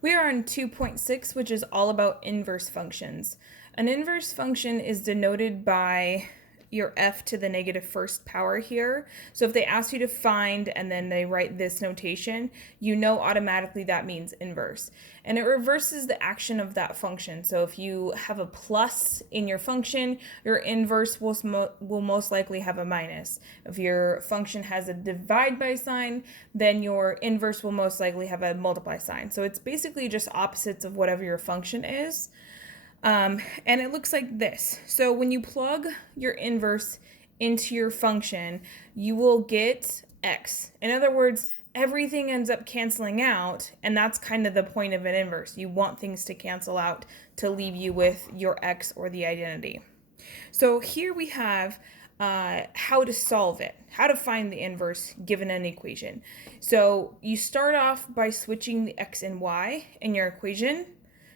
We are on 2.6, which is all about inverse functions. An inverse function is denoted by your f to the negative first power here. So if they ask you to find and then they write this notation, you know automatically that means inverse. And it reverses the action of that function. So if you have a plus in your function, your inverse will most likely have a minus. If your function has a divide by sign, then your inverse will most likely have a multiply sign. So it's basically just opposites of whatever your function is. And it looks like this. So when you plug your inverse into your function, you will get x. In other words, everything ends up canceling out, and that's kind of the point of an inverse. You want things to cancel out to leave you with your x or the identity. So here we have how to solve it, how to find the inverse given an equation. So you start off by switching the x and y in your equation.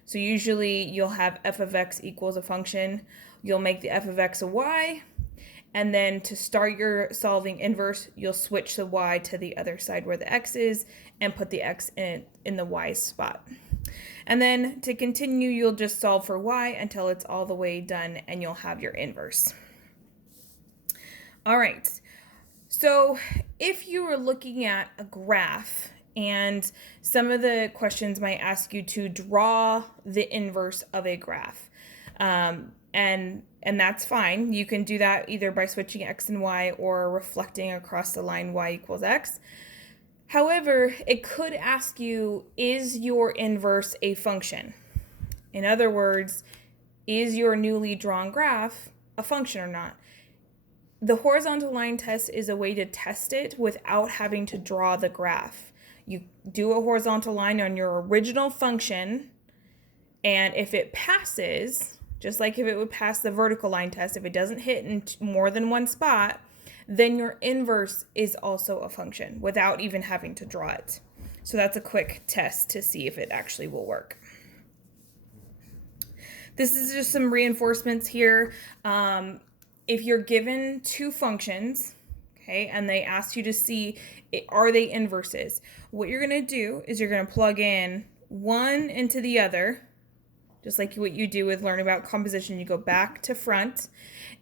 So usually you'll have f of x equals a function. You'll make the f of x a y. And then to start your solving inverse, you'll switch the y to the other side where the x is and put the x in the y spot. And then to continue, you'll just solve for y until it's all the way done and you'll have your inverse. All right. So if you were looking at a graph, and some of the questions might ask you to draw the inverse of a graph. And that's fine. You can do that either by switching x and y or reflecting across the line y equals x. However, it could ask you, is your inverse a function? In other words, is your newly drawn graph a function or not? The horizontal line test is a way to test it without having to draw the graph. You do a horizontal line on your original function, and if it passes, just like if it would pass the vertical line test, if it doesn't hit in more than one spot, then your inverse is also a function without even having to draw it. So that's a quick test to see if it actually will work. This is just some reinforcements here. If you're given two functions, okay, and they ask you to see, are they inverses? What you're going to do is you're going to plug in one into the other, just like what you do with learning about composition. You go back to front,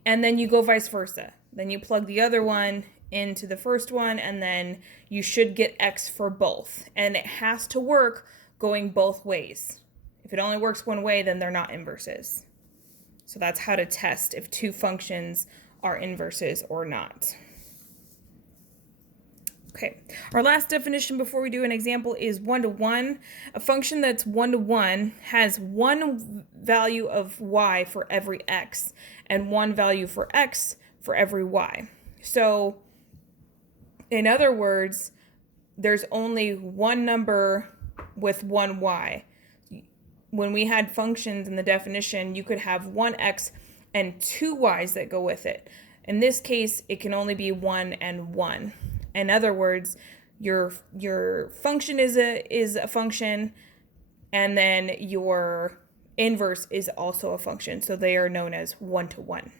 and then you go vice versa. Then you plug the other one into the first one, and then you should get x for both. And it has to work going both ways. If it only works one way, then they're not inverses. So that's how to test if two functions are inverses or not. Okay, our last definition before we do an example is one-to-one. A function that's one-to-one has one value of y for every x and one value for x for every y. So, in other words, there's only one number with one y. When we had functions in the definition, you could have one x and two y's that go with it. In this case, it can only be 1 and 1. In other words, your function is a function, and then your inverse is also a function. So they are known as one-to-one.